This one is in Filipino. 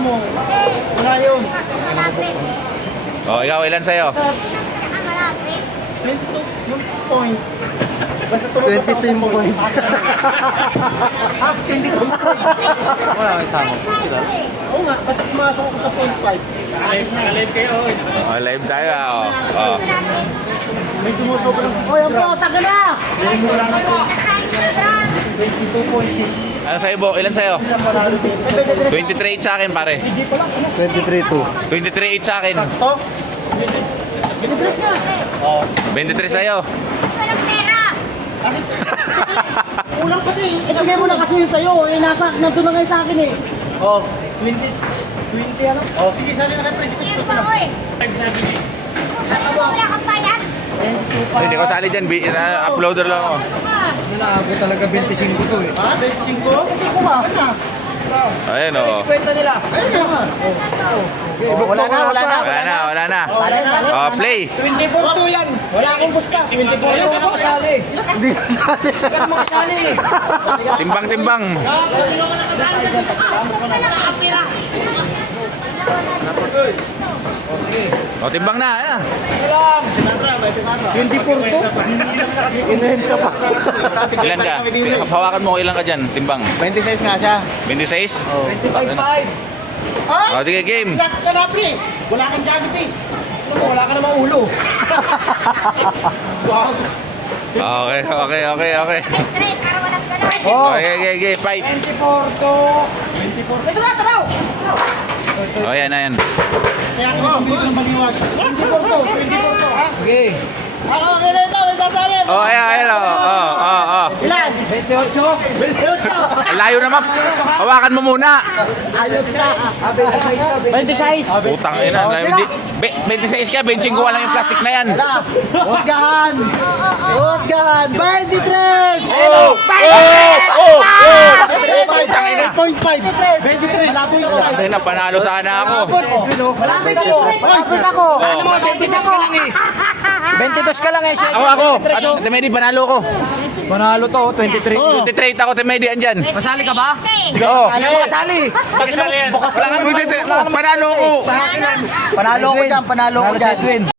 mo. Wala yun. O, ikaw, ilan sa'yo? 22 yung point. Basta tumatak ako sa point. Half, hindi ko point. Wala kang sama. Oo nga, basta pumasok ako sa point 5. Naka-live kayo. O, live tayo. O. May sumusobra sa... Oy, ang bro, saka na! 22.6. Ano sa'yo, Bo? Ilan sa'yo? 23.8 sa akin, pare. 23-2. 23.8 sa akin. Sakto? Binidress nga. 23 sa'yo. Ulang pati. Ibigay mo na kasi yun sa'yo. Nandun na ngayon sa akin eh. Oh, 20 ano? Oh, sige, sali na kayo principal. Hindi ko sali dyan. Uploader lang ako. Nakaabot talaga 25 to eh. Ha? 25? 25 ba? Ano? Ayan, o. Kwenta nila. Ayun nga. Wala na, wala na. Wala na, wala na. O, play. 24 yan. Wala akong busta. 24 yan. Wala akong kasali. Hindi kasali. Hindi ka makasali. Timbang-timbang. O, timbang na. Ano? 24 to? Inuhin ka pa. Ilan ka? Hawakan mo, ilan ka dyan? Timbang. 26 nga siya. 26? 25. Ha? O, sige, game. Wala ka na, pre. Wala kang Jollibee. Wala ka namang ulo. Wow. Okay. Oh. Okay. 5. 24 to 24. Ito na, taraw! O, yan. Kaya ka nang bili ng baliwag. 24 to, 24 to, ha? Okay. Ako, may ito, may sasali. O, ayan. O. Ilan? 28. 28. Layo naman. Hawakan mo muna. Ayos sa 26. Putang ina. 26 ka, 25 ko lang yung plastic na yan. Husgahan! Husgahan! 23! Oh! Putang ina. 8.5! 23! Malapit ako. Putang ina, panalo sana ako. Malapit ako! Malapit ako! Ano mo, 22 ka lang eh! 22 ka lang eh! Ako. Temedi, panalo ko. Panalo to, 23. 23 ako, Temedi, andyan. Masali ka ba? Oo. Ano mo kasali? Bukas lang. Panalo ko. Panalo ko dyan, panalo ko dyan.